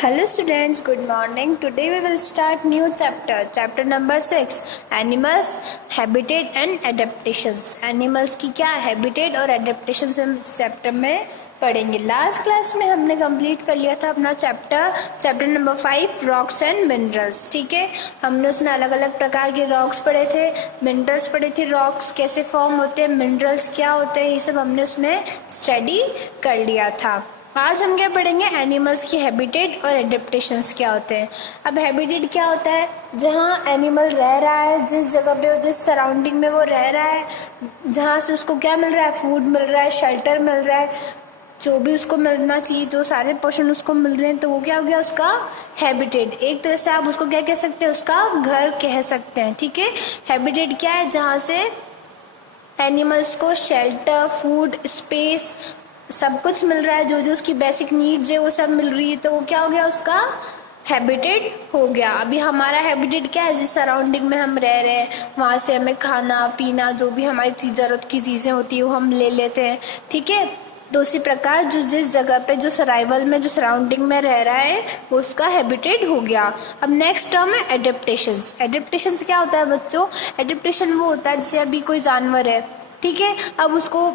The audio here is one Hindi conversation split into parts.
Hello students, good morning. Today we will start new chapter number 6, animals, habitat and adaptations. Animals की क्या habitat और adaptations हम चैप्टर में पढ़ेंगे. लास्ट क्लास में हमने कंप्लीट कर लिया था अपना chapter number 5, rocks and minerals. ठीक है, हमने उसमें अलग अलग प्रकार के रॉक्स पढ़े थे, मिनरल्स पढ़े थे, रॉक्स कैसे फॉर्म होते हैं, मिनरल्स क्या होते हैं, ये सब हमने उसमें स्टडी कर लिया था. आज हम क्या पढ़ेंगे, एनिमल्स की हैबिटेट और एडेप्टेशंस क्या होते हैं. अब हैबिटेट क्या होता है, जहाँ एनिमल रह रहा है, जिस जगह पे, जिस सराउंडिंग में वो रह रहा है, जहाँ से उसको क्या मिल रहा है, फूड मिल रहा है, शेल्टर मिल रहा है, जो भी उसको मिलना चाहिए, जो सारे पोर्शन उसको मिल रहे हैं, तो वो क्या हो गया, उसका हैबिटेट. एक तरह से आप उसको क्या कह सकते हैं, उसका घर कह सकते हैं. ठीक है, हैबिटेट क्या है, जहाँ से एनिमल्स को शेल्टर, फूड, स्पेस सब कुछ मिल रहा है, जो जो उसकी बेसिक नीड्स है वो सब मिल रही है, तो वो क्या हो गया, उसका हैबिटेट हो गया. अभी हमारा हैबिटेट क्या है, जिस सराउंडिंग में हम रह रहे हैं वहाँ से हमें खाना पीना, जो भी हमारी ज़रूरत की चीज़ें होती है वो हम ले लेते हैं. ठीक है, तो उसी प्रकार जो जिस जगह पे, जो सराइवल में, जो सराउंडिंग में रह रहा है वो उसका हैबिटेट हो गया. अब नेक्स्ट टर्म है एडेप्टेशंस. एडेप्टेशंस क्या होता है बच्चों, एडेप्टेशन वो होता है जैसे अभी कोई जानवर है, ठीक है, अब उसको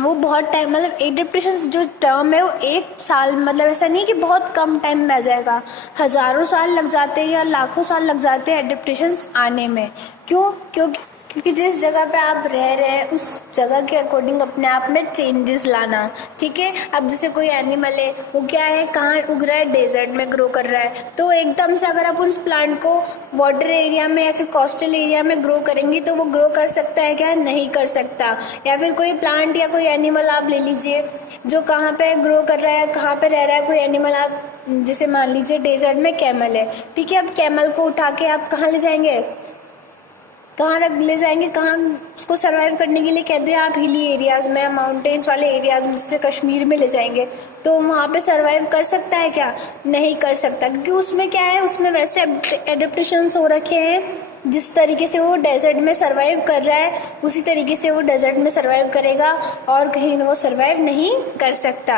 वो बहुत टाइम, मतलब एडेप्टेशन जो टर्म है वो एक साल, मतलब ऐसा नहीं कि बहुत कम टाइम में आ जाएगा, हज़ारों साल लग जाते हैं या लाखों साल लग जाते हैं एडेप्टेशंस आने में. क्योंकि जिस जगह पे आप रह रहे हैं उस जगह के अकॉर्डिंग अपने आप में चेंजेस लाना. ठीक है, अब जैसे कोई एनिमल है, वो क्या है, कहाँ उग रहा है, डेजर्ट में ग्रो कर रहा है, तो एकदम से अगर आप उस प्लांट को वाटर एरिया में या फिर कोस्टल एरिया में ग्रो करेंगे तो वो ग्रो कर सकता है क्या, नहीं कर सकता. या फिर कोई प्लांट या कोई एनिमल आप ले लीजिए जो कहाँ पे ग्रो कर रहा है, कहाँ पे रह रहा है कोई एनिमल, आप जैसे मान लीजिए डेजर्ट में कैमल है. ठीक है, अब कैमल को उठा के आप कहाँ ले जाएंगे, कहाँ रख ले जाएंगे, कहाँ उसको सर्वाइव करने के लिए कहते हैं आप हिली एरियाज़ में, माउंटेन्स वाले एरियाज़ में, जैसे कश्मीर में ले जाएंगे, तो वहाँ पे सर्वाइव कर सकता है क्या, नहीं कर सकता. क्योंकि उसमें क्या है, उसमें वैसे एडेप्टेशंस हो रखे हैं, जिस तरीके से वो डेजर्ट में सर्वाइव कर रहा है उसी तरीके से वो डेजर्ट में सर्वाइव करेगा और कहीं वो सर्वाइव नहीं कर सकता.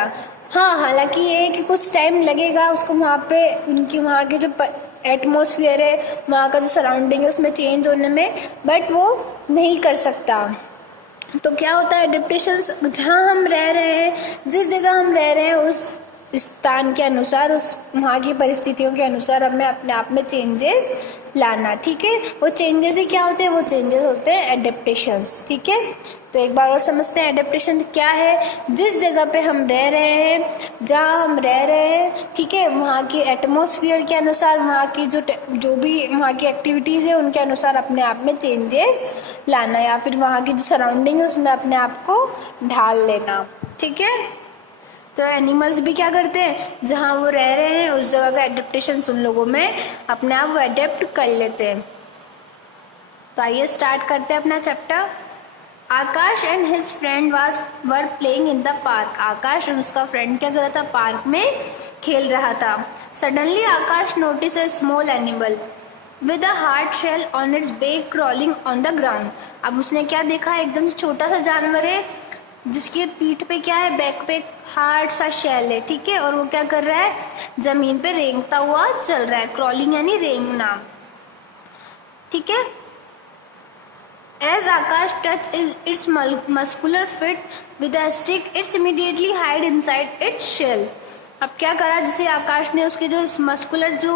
हाँ, हालांकि ये है कि कुछ टाइम लगेगा उसको वहाँ पे, उनकी वहाँ के जो एटमॉस्फेयर है, वहाँ का जो सराउंडिंग है उसमें चेंज होने में, बट वो नहीं कर सकता. तो क्या होता है एडेप्टेशंस, जहाँ हम रह रहे हैं, जिस जगह हम रह रहे हैं उस स्थान के अनुसार, उस वहाँ की परिस्थितियों के अनुसार हमें अपने आप में चेंजेस लाना. ठीक है, वो चेंजेस ही क्या होते हैं, वो चेंजेस होते हैं एडेप्टेशंस. ठीक है, तो एक बार और समझते हैं एडेप्टेशन क्या है. जिस जगह पे हम रह रहे हैं, जहाँ हम रह रहे हैं, ठीक है, वहाँ की एटमॉस्फेयर के अनुसार, वहाँ की जो भी वहाँ की एक्टिविटीज़ है उनके अनुसार अपने आप में चेंजेस लाना, या फिर वहाँ की जो सराउंडिंग है उसमें अपने आप को ढाल लेना. ठीक है, तो एनिमल्स भी क्या करते हैं, जहाँ वो रह रहे हैं उस जगह का एडेप्टेशन उन लोगों में अपने आप वो अडेप्ट कर लेते हैं. तो आइए स्टार्ट करते हैं अपना chapter. Akash and his friend were playing in the park. Akash और उसका फ्रेंड क्या कर रहा था, पार्क में खेल रहा था. Suddenly Aakash notice a small animal with a hard shell on its back crawling on the ground. अब उसने क्या देखा, एकदम छोटा सा जानवर है जिसके पीठ पे क्या है, बैक पे हार्ड सा शेल है. ठीक है, और वो क्या कर रहा है, जमीन पे रेंगता हुआ चल रहा है. क्रॉलिंग यानी रेंगना. ठीक है, As Akash touched its muscular feet with a stick, it's immediately hide inside its shell. अब क्या करा, जैसे आकाश ने उसके जो मस्कुलर जो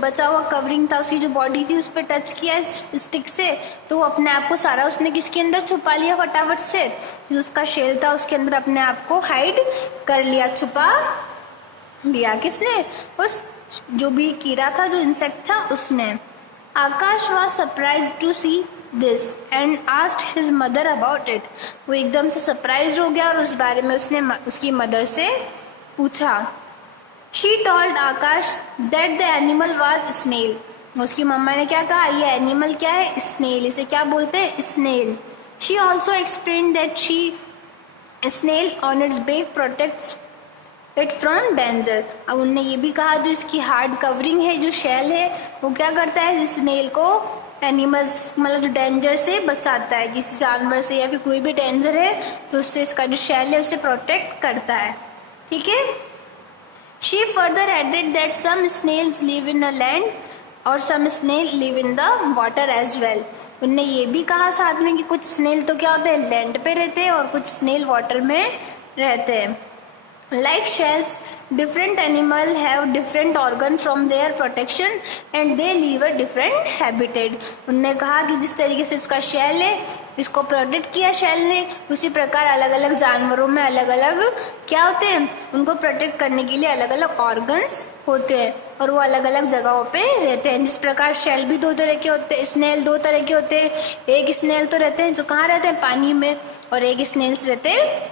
बचा हुआ कवरिंग था, उसकी जो बॉडी थी, उस पर टच किया स्टिक से, तो अपने आप को सारा उसने किसके अंदर छुपा लिया फटाफट से, जो उसका शेल था उसके अंदर अपने आप को हाइड कर लिया, छुपा लिया. किसने, उस जो भी कीड़ा था, जो इंसेक्ट था, उसने. Akash was surprise to see this and asked his mother about it. वो एकदम से सरप्राइज हो गया और उस बारे में उसने उसकी मदर से पूछा. She told Aakash that the animal was snail. उसकी मम्मा ने क्या कहा, ये एनिमल क्या है, स्नेल. इसे क्या बोलते हैं, snail. She also explain that she snail on its back protects it from danger. अब उनने ये भी कहा, जो इसकी हार्ड कवरिंग है, जो शेल है, वो क्या करता है, स्नेल को एनिमल्स, मतलब जो डेंजर से बचाता है, किसी जानवर से या फिर कोई भी डेंजर है तो उससे इसका जो शेल है उसे प्रोटेक्ट करता है. ठीक है, She further added that some snails live in a land और some snail live in the water as well. उनने ये भी कहा साथ में कि कुछ स्नेल तो क्या होते हैं, लैंड पे रहते हैं, और कुछ स्नेल वाटर में रहते हैं. Like shells, different animal have different organ from their protection and they live a different habitat. उन्होंने कहा कि जिस तरीके से इसका शेल है, इसको प्रोटेक्ट किया शेल ने, उसी प्रकार अलग अलग जानवरों में अलग अलग क्या होते हैं, उनको प्रोटेक्ट करने के लिए अलग अलग ऑर्गन्स होते हैं और वो अलग अलग जगहों पे रहते हैं. जिस प्रकार शेल भी दो तरह के होते हैं, स्नेल दो तरह के होते हैं. एक स्नेल तो रहते हैं जो कहाँ रहते हैं, पानी में, और एक स्नेल्स रहते हैं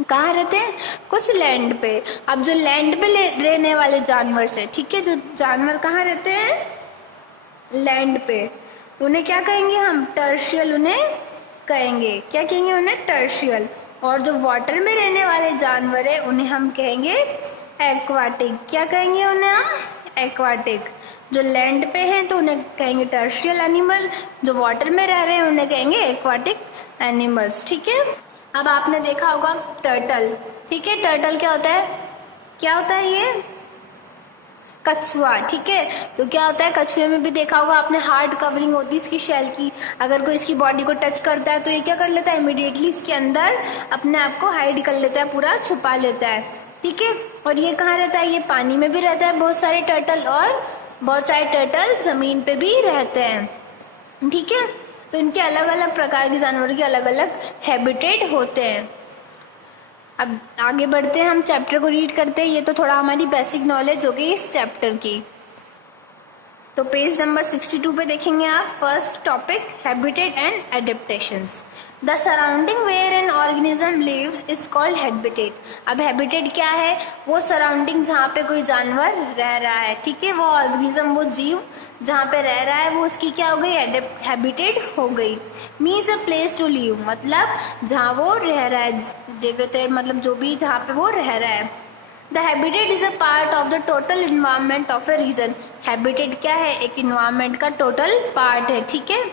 कहाँ रहते हैं, कुछ लैंड पे. अब जो लैंड पे रहने वाले जानवर से, ठीक है, जो जानवर कहाँ रहते हैं, लैंड पे, उन्हें क्या कहेंगे हम, टर्शियल उन्हें कहेंगे. क्या कहेंगे उन्हें, टर्शियल. और जो वाटर में रहने वाले जानवर है उन्हें हम कहेंगे एक्वाटिक. क्या कहेंगे उन्हें हम, एक्वाटिक. जो लैंड पे हैं तो उन्हें कहेंगे टर्शियल एनिमल, जो वाटर में रह रहे हैं उन्हें कहेंगे एक्वाटिक एनिमल्स. ठीक है. अब आपने देखा होगा टर्टल. ठीक है, टर्टल क्या होता है, क्या होता है ये, कछुआ. ठीक है, तो क्या होता है, कछुए में भी देखा होगा आपने, हार्ड कवरिंग होती है इसकी शेल की. अगर कोई इसकी बॉडी को टच करता है तो ये क्या कर लेता है, इमीडिएटली इसके अंदर अपने आप को हाइड कर लेता है, पूरा छुपा लेता है. ठीक है, और ये कहाँ रहता है, ये पानी में भी रहता है बहुत सारे टर्टल, और बहुत सारे टर्टल जमीन पे भी रहते हैं. ठीक है, तो इनके अलग अलग प्रकार के जानवरों के अलग अलग हैबिटेट होते हैं. अब आगे बढ़ते हैं, हम चैप्टर को रीड करते हैं. ये तो थोड़ा हमारी बेसिक नॉलेज होगी इस चैप्टर की. तो पेज नंबर 62 पे देखेंगे आप. First topic, habitat and adaptations. The surrounding where an organism lives is called habitat. अब हैबिटेट क्या है, वो सराउंडिंग जहाँ पे कोई जानवर रह रहा है. ठीक है, वो ऑर्गेनिज्म, वो जीव जहाँ पे रह रहा है, वो उसकी क्या हो गई, हैबिटेट हो गई. Means a place to live, मतलब जहाँ वो रह रहा है, जीवित है, मतलब जो भी जहाँ पे वो रह रहा है. The habitat is a part of the total environment of a region. Habitat क्या है, एक इन्वायरमेंट का टोटल पार्ट है. ठीक है.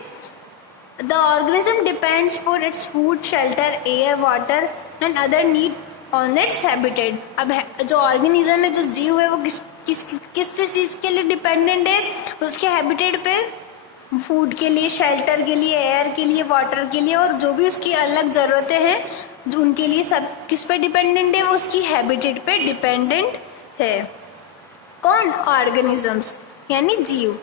The organism depends for its food, shelter, air, water and other need on its habitat. अब जो ऑर्गेनिज्म है, जो जीव है, वो किस चीज़ के लिए डिपेंडेंट है, उसके हैबिटेट पे. फूड के लिए, शेल्टर के लिए, एयर के लिए, वाटर के लिए, और जो भी उसकी अलग ज़रूरतें हैं जो उनके लिए, सब किस पे डिपेंडेंट है, वो उसकी हैबिटेट पे डिपेंडेंट है. कौन, ऑर्गेनिजम्स यानी जीव.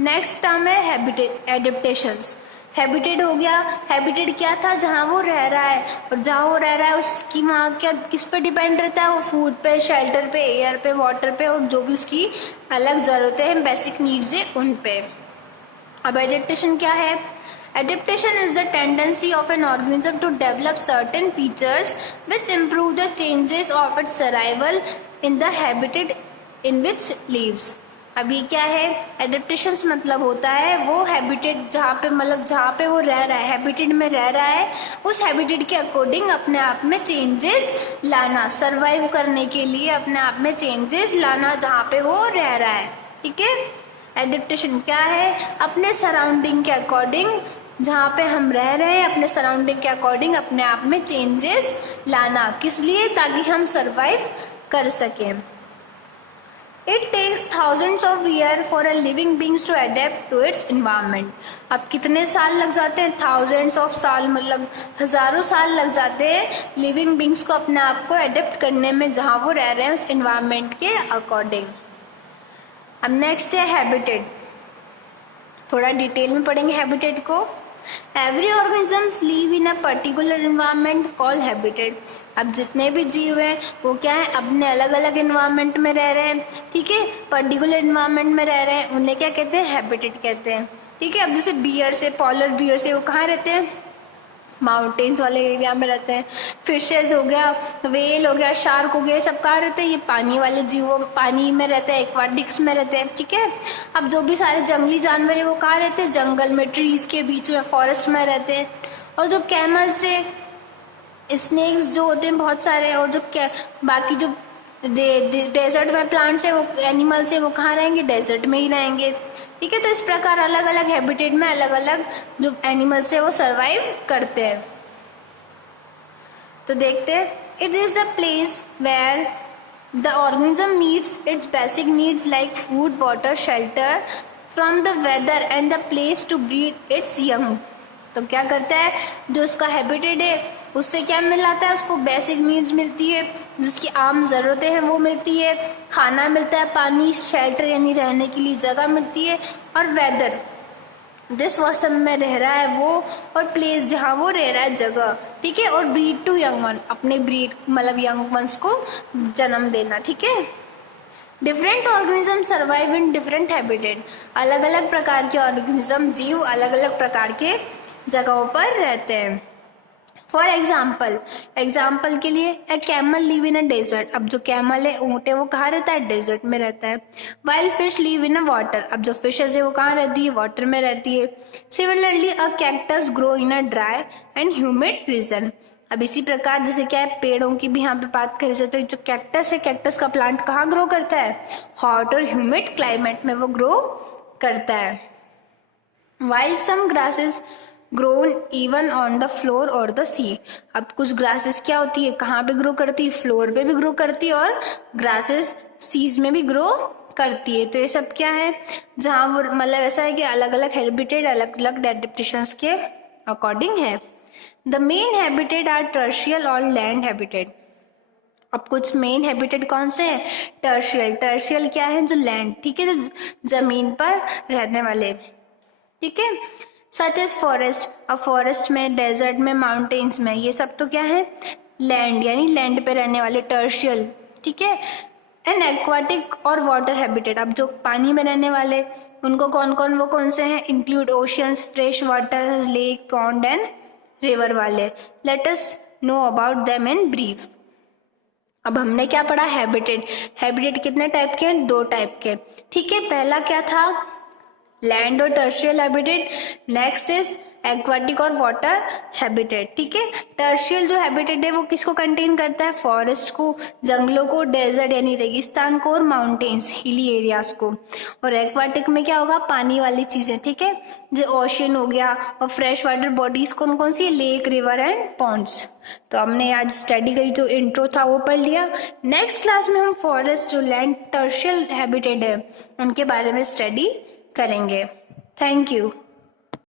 नेक्स्ट टर्म है हैबिटेट, एडेप्टेशंस. हैबिटेट हो गया, हैबिटेट क्या था, जहाँ वो रह रहा है, और जहाँ वो रह रहा है उसकी वहाँ क्या किस पे डिपेंड रहता है, वो फूड पे, शेल्टर पे, एयर पे, वाटर पे, और जो भी उसकी अलग ज़रूरतें हैं, बेसिक नीड्स है, उन पे. अब एडेप्टेशन क्या है, adaptation is the tendency of an organism to develop certain features which improve the changes of its survival in the habitat in which lives. अभी क्या है, एडेप्टेशंस मतलब होता है वो हैबिटेट जहाँ पे, मतलब जहाँ पे वो रह रहा है, हैबिटेट में रह रहा है, उस हैबिटेट के अकॉर्डिंग अपने आप में चेंजेस लाना, सरवाइव करने के लिए अपने आप में चेंजेस लाना जहाँ पे वो रह रहा है. ठीक है, एडेप्टेशन क्या है, अपने सराउंडिंग के अकॉर्डिंग, जहाँ पे हम रह रहे हैं, अपने सराउंडिंग के अकॉर्डिंग अपने आप में चेंजेस लाना. किस लिए, ताकि हम सरवाइव कर सकें. It takes thousands of year for a living beings to adapt to its environment. अब कितने साल लग जाते हैं, थाउजेंड्स ऑफ साल, मतलब हज़ारों साल लग जाते हैं लिविंग बींग्स को अपने आप को अडेप्ट करने में, जहाँ वो रह रहे हैं उस इन्वायरमेंट के अकॉर्डिंग. अब नेक्स्ट है हैबिटेट. थोड़ा डिटेल में पढ़ेंगे हैबिटेट को. Every organisms live in a particular environment called habitat. अब जितने भी जीव हैं वो क्या है, अपने अलग अलग इन्वायरमेंट में रह रहे हैं. ठीक है, पर्टिकुलर इन्वायरमेंट में रह रहे हैं, उन्हें क्या कहते हैं, हैबिटेट कहते हैं. ठीक है, अब जैसे बियर से, पॉलर बियर से, वो कहाँ रहते हैं, माउंटेन्स वाले एरिया में रहते हैं. फिशेज हो गया, वेल हो गया, शार्क हो गया, सब कहाँ रहते हैं, ये पानी वाले जीवों, पानी में रहते हैं, एक्वाटिक्स में रहते हैं. ठीक है, अब जो भी सारे जंगली जानवर है वो कहाँ रहते हैं, जंगल में, ट्रीज के बीच में, फॉरेस्ट में रहते हैं. और जो कैमल्स है, स्नेक्स जो होते हैं बहुत सारे, और जो बाकी जो डेजर्ट में प्लांट्स है, वो एनिमल्स है, वो कहाँ रहेंगे, डेजर्ट में ही रहेंगे. ठीक है, तो इस प्रकार अलग अलग हैबिटेट में अलग अलग जो एनिमल्स है वो सरवाइव करते हैं. तो देखते हैं, it is the place where the organism meets its basic needs like food, water, shelter from the weather and the place to breed its young. तो क्या करता है, जो उसका हैबिटेट है उससे क्या मिल जाता है, उसको बेसिक नीड्स मिलती है, जिसकी आम ज़रूरतें हैं वो मिलती है, खाना मिलता है, पानी, शेल्टर यानी रहने के लिए जगह मिलती है, और वेदर जिस मौसम में रह रहा है वो, और प्लेस जहाँ वो रह रहा है जगह, ठीक है। और ब्रीड टू यंग वन, अपने ब्रीड मतलब यंग वंस को जन्म देना, ठीक है। Different organism survive in different habitat, अलग अलग प्रकार के ऑर्गेनिज्म, जीव अलग अलग प्रकार के जगहों पर रहते हैं। फॉर एग्जाम्पल के लिए a camel live in a desert, अब जो कैमल है, ऊँट है, वो कहाँ रहता है, डेजर्ट में रहता है। While fish live in a water, अब जो फिशेज है वो कहाँ रहती है, वाटर में रहती है। Similarly a cactus grow in a dry and humid region, अब इसी प्रकार जैसे क्या है, पेड़ों की भी यहाँ पे बात करी जाए तो जो कैक्टस है, कैक्टस का प्लांट कहाँ ग्रो करता है, हॉट और ह्यूमिड क्लाइमेट में वो ग्रो करता है। While some grasses grown even on the floor और द सी, अब कुछ ग्रासेस क्या होती है, कहाँ पे ग्रो करती है, फ्लोर पे भी ग्रो करती है, और ग्रासेस सीज में भी ग्रो करती है। तो ये सब क्या है, जहाँ वो मतलब ऐसा है कि अलग अलग हैबिटेट अलग अलग एडेप्टेशंस के अकॉर्डिंग है। The main habitat are terrestrial और लैंड हैबिटेट, अब कुछ मेन हैबिटेट कौन से हैं, टर्शियल क्या है, जो लैंड, ठीक है, जो जमीन पर रहने वाले, ठीक है, सच एज फॉरेस्ट, अब फॉरेस्ट में, डेजर्ट में, माउंटेन्स में, ये सब तो क्या है, लैंड यानी लैंड पे रहने वाले, टर्शियल, ठीक है। एंड एक्वाटिक और वाटर हैबिटेट, अब जो पानी में रहने वाले उनको कौन से हैं, include oceans, fresh water, lake, pond and river वाले। Let us know about them in brief. अब हमने क्या पढ़ा, हैबिटेट कितने टाइप के हैं, 2 टाइप के, ठीक है। पहला क्या था, लैंड और टर्शियल हैबिटेट, नेक्स्ट इज एक्वाटिक और वाटर हैबिटेट, ठीक है। टर्शियल जो हैबिटेट है वो किसको कंटेन करता है, फॉरेस्ट को, जंगलों को, डेजर्ट यानी रेगिस्तान को, और माउंटेन्स हिली एरियाज को। और एक्वाटिक में क्या होगा, पानी वाली चीजें, ठीक है, जो ओशियन हो गया, और फ्रेश वाटर बॉडीज कौन सी, लेक, रिवर एंड पॉन्ड्स। तो हमने आज स्टडी करी, जो इंट्रो था वो पढ़ लिया। नेक्स्ट क्लास में हम फॉरेस्ट जो लैंड टर्शियल हैबिटेट है उनके बारे में स्टडी करेंगे। Thank you.